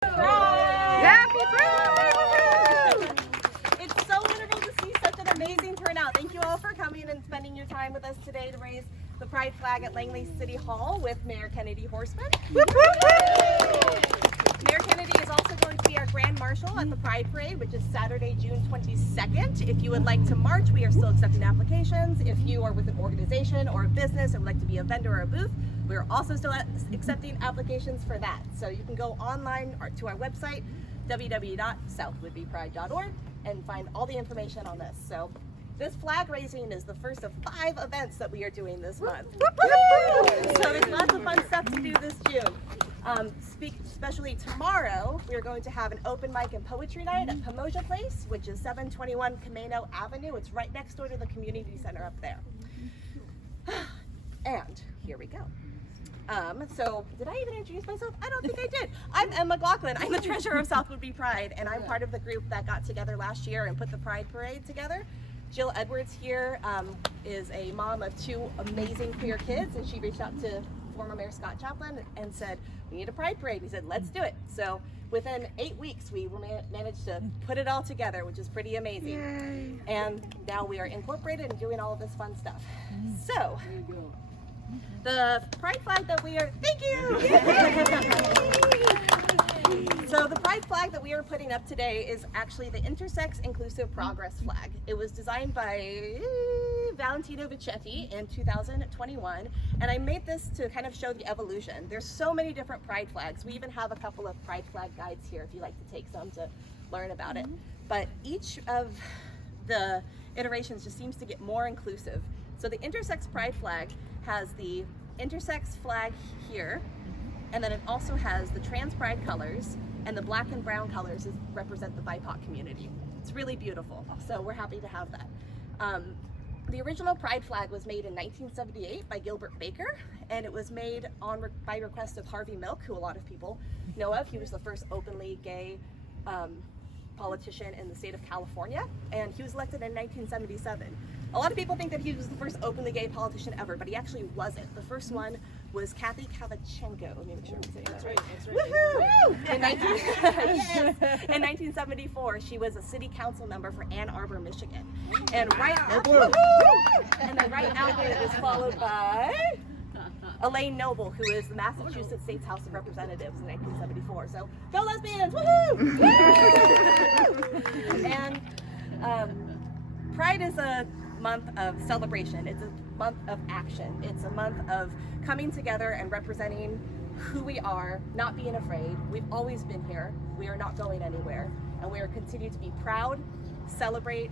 Pride! Happy Pride! It's so wonderful to see such an amazing turnout. Thank you all for coming and spending your time with us today to raise the Pride flag at Langley City Hall with Mayor Kennedy Horstman. Mayor Kennedy is also going to be our Grand Marshal at the Pride Parade, which is Saturday, June 22nd. If you would like to march, we are still accepting applications. If you are with an organization or a business and would like to be a vendor or a booth, we are also still accepting applications for that. So you can go online or to our website, www.southwhidbeypride.org, and find all the information on this. So this flag raising is the first of 5 events that we are doing this month. So there's lots of fun stuff to do this June. Especially tomorrow, we are going to have an open mic and poetry night at Pomoja Place, which is 721 Camino Avenue. It's right next door to the community center up there. And here we go. So did I even introduce myself? I don't think I did. I'm Emma McLaughlin. I'm the treasurer of South Whidbey Pride, and I'm part of the group that got together last year and put the Pride Parade together. Jill Edwards here is a mom of 2 amazing queer kids, and she reached out to former Mayor Scott Chaplin and said, we need a Pride Parade. We said, let's do it. So within 8 weeks, we managed to put it all together, which is pretty amazing. Yay. And now we are incorporated and doing all of this fun stuff. So the Pride flag that we are, thank you! So the Pride flag that we are putting up today is actually the Intersex Inclusive Progress flag. It was designed by Valentino Vicchetti in 2021, and I made this to kind of show the evolution. There's so many different Pride flags. We even have a couple of Pride flag guides here if you'd like to take some to learn about it. But each of the iterations just seems to get more inclusive. So the Intersex Pride flag has the intersex flag here, and then it also has the trans pride colors, and the black and brown colors represent the BIPOC community. It's really beautiful, so we're happy to have that. The original Pride flag was made in 1978 by Gilbert Baker, and it was made by request of Harvey Milk, who a lot of people know of. He was the first openly gay politician in the state of California, and he was elected in 1977. A lot of people think that he was the first openly gay politician ever, but he actually wasn't. The first one was Kathy Kavachenko. Let me make sure I'm saying that right. That's right. Woohoo! In 1974, she was a city council member for Ann Arbor, Michigan. And right after it was followed by Elaine Noble, who is the Massachusetts State House of Representatives in 1974. So, go lesbians! Woohoo! And Pride is a month of celebration. It's a month of action. It's a month of coming together and representing who we are, not being afraid. We've always been here. We are not going anywhere. And we are continue to be proud, celebrate,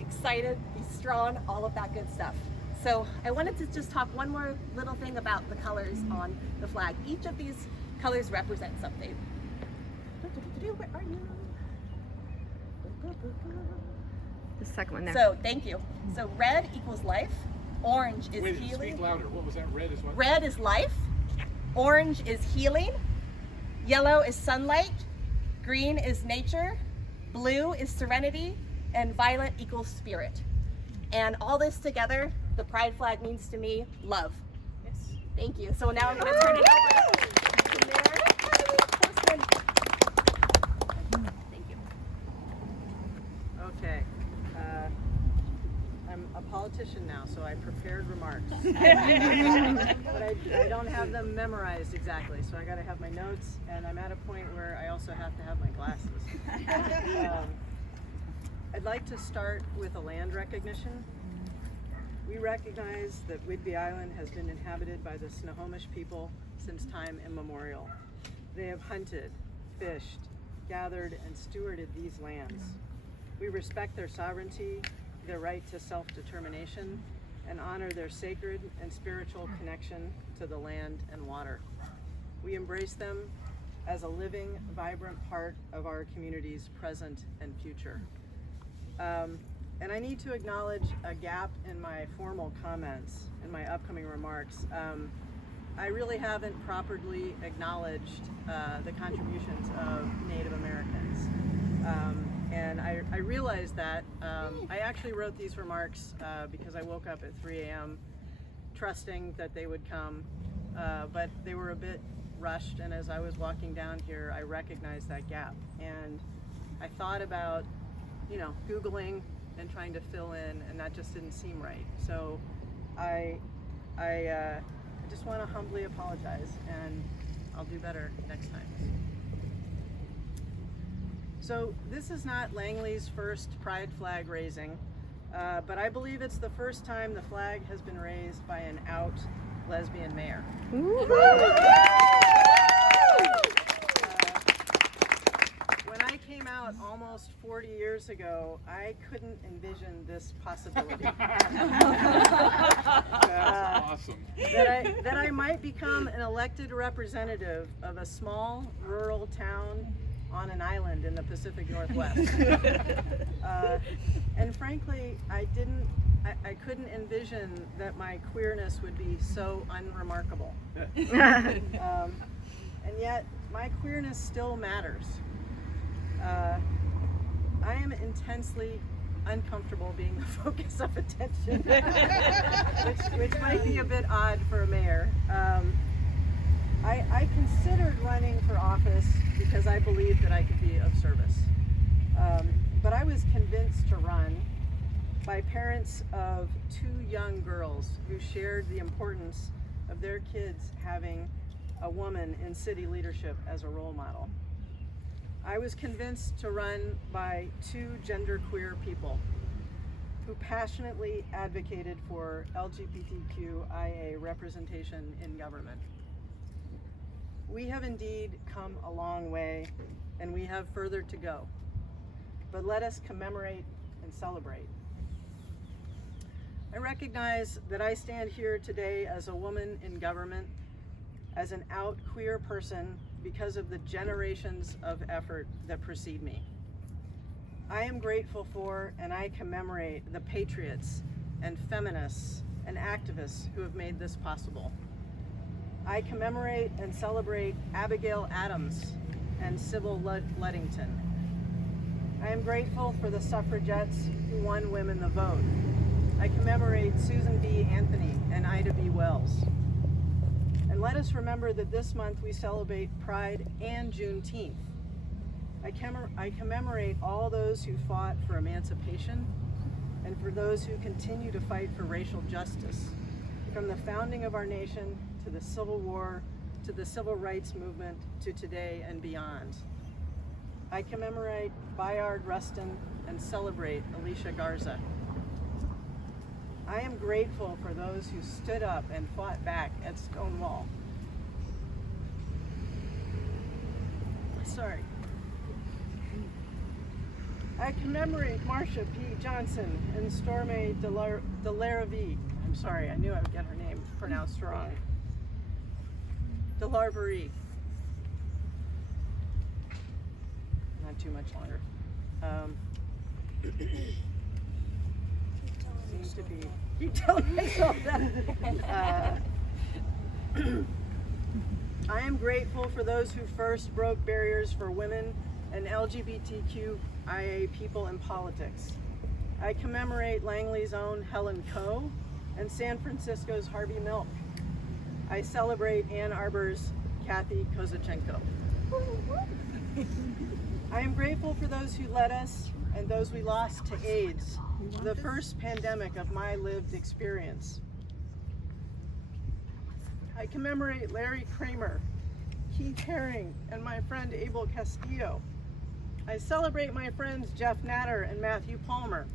excited, be strong, all of that good stuff. So I wanted to just talk one more little thing about the colors on the flag. Each of these colors represent something. Where are you? The second one there. So thank you. So red equals life. Orange is healing. Speak louder. What was that? Red is what? Red is life. Orange is healing. Yellow is sunlight. Green is nature. Blue is serenity. And violet equals spirit. And all this together, the Pride flag means to me love. Yes. Thank you. So now I'm going to turn it over to Mayor Kennedy Horstman. Thank you. Okay. I'm a politician now, so I prepared remarks. But I don't have them memorized exactly, so I got to have my notes, and I'm at a point where I also have to have my glasses. I'd like to start with a land recognition. We recognize that Whidbey Island has been inhabited by the Snohomish people since time immemorial. They have hunted, fished, gathered, and stewarded these lands. We respect their sovereignty, their right to self-determination, and honor their sacred and spiritual connection to the land and water. We embrace them as a living, vibrant part of our community's present and future. And I need to acknowledge a gap in my formal comments, in my upcoming remarks. I really haven't properly acknowledged the contributions of Native Americans. And I realized that. I actually wrote these remarks because I woke up at 3 a.m. trusting that they would come, but they were a bit rushed, and as I was walking down here, I recognized that gap. And I thought about, Googling and trying to fill in, and that just didn't seem right. So I just want to humbly apologize, and I'll do better next time. So this is not Langley's first pride flag raising, but I believe it's the first time the flag has been raised by an out lesbian mayor. When I came out almost 40 years ago, I couldn't envision this possibility. That's awesome. That I might become an elected representative of a small rural town on an island in the Pacific Northwest. And frankly, I couldn't envision that my queerness would be so unremarkable. And yet, my queerness still matters. I am intensely uncomfortable being the focus of attention, which might be a bit odd for a mayor. I considered running for office because I believed that I could be of service. But I was convinced to run by parents of 2 young girls who shared the importance of their kids having a woman in city leadership as a role model. I was convinced to run by 2 genderqueer people who passionately advocated for LGBTQIA representation in government. We have indeed come a long way, and we have further to go. But let us commemorate and celebrate. I recognize that I stand here today as a woman in government, as an out queer person, because of the generations of effort that precede me. I am grateful for and I commemorate the patriots and feminists and activists who have made this possible. I commemorate and celebrate Abigail Adams and Sybil Ludington. I am grateful for the suffragettes who won women the vote. I commemorate Susan B. Anthony and Ida B. Wells. And let us remember that this month we celebrate Pride and Juneteenth. I commemorate all those who fought for emancipation and for those who continue to fight for racial justice, from the founding of our nation to the Civil War, to the Civil Rights Movement, to today and beyond. I commemorate Bayard Rustin and celebrate Alicia Garza. I am grateful for those who stood up and fought back at Stonewall. Sorry. I commemorate Marsha P. Johnson and Stormy DeLaravie. I'm sorry, I knew I would get her name pronounced wrong. DeLaravie. Not too much longer. Seems to be. Keep telling myself that. I am grateful for those who first broke barriers for women and LGBTQIA people in politics. I commemorate Langley's own Helen Coe and San Francisco's Harvey Milk. I celebrate Ann Arbor's Kathy Kozachenko. I am grateful for those who led us and those we lost to AIDS, the first pandemic of my lived experience. I commemorate Larry Kramer, Keith Haring, and my friend Abel Castillo. I celebrate my friends Jeff Natter and Matthew Palmer.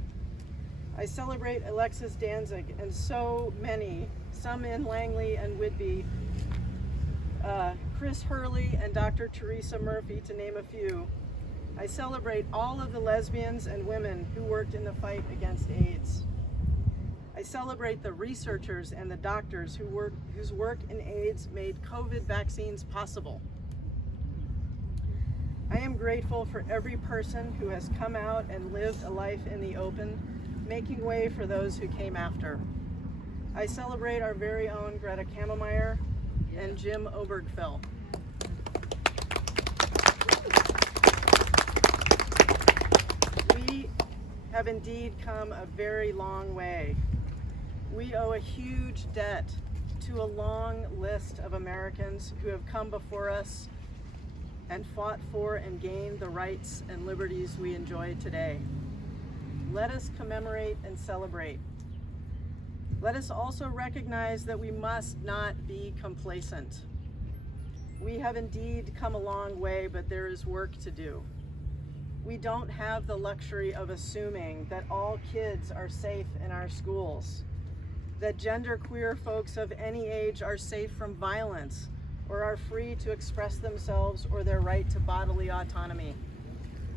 I celebrate Alexis Danzig and so many, some in Langley and Whidbey, Chris Hurley and Dr. Teresa Murphy, to name a few. I celebrate all of the lesbians and women who worked in the fight against AIDS. I celebrate the researchers and the doctors whose work in AIDS made COVID vaccines possible. I am grateful for every person who has come out and lived a life in the open, making way for those who came after. I celebrate our very own Greta Kamemeyer and Jim Obergfell. We have indeed come a very long way. We owe a huge debt to a long list of Americans who have come before us and fought for and gained the rights and liberties we enjoy today. Let us commemorate and celebrate. Let us also recognize that we must not be complacent. We have indeed come a long way, but there is work to do. We don't have the luxury of assuming that all kids are safe in our schools, that genderqueer folks of any age are safe from violence or are free to express themselves or their right to bodily autonomy.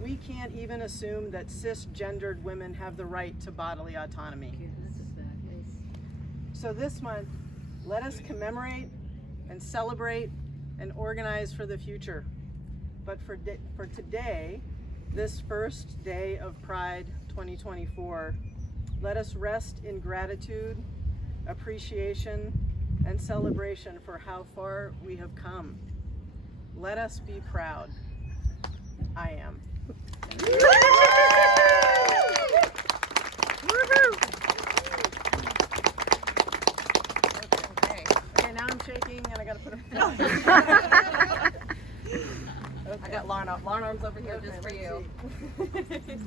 We can't even assume that cisgendered women have the right to bodily autonomy. So this month, let us commemorate and celebrate and organize for the future. But for today, this first day of Pride 2024, let us rest in gratitude, appreciation, and celebration for how far we have come. Let us be proud. I am. Okay, now I'm shaking and I gotta put a I got lawn arms over here just for you. see.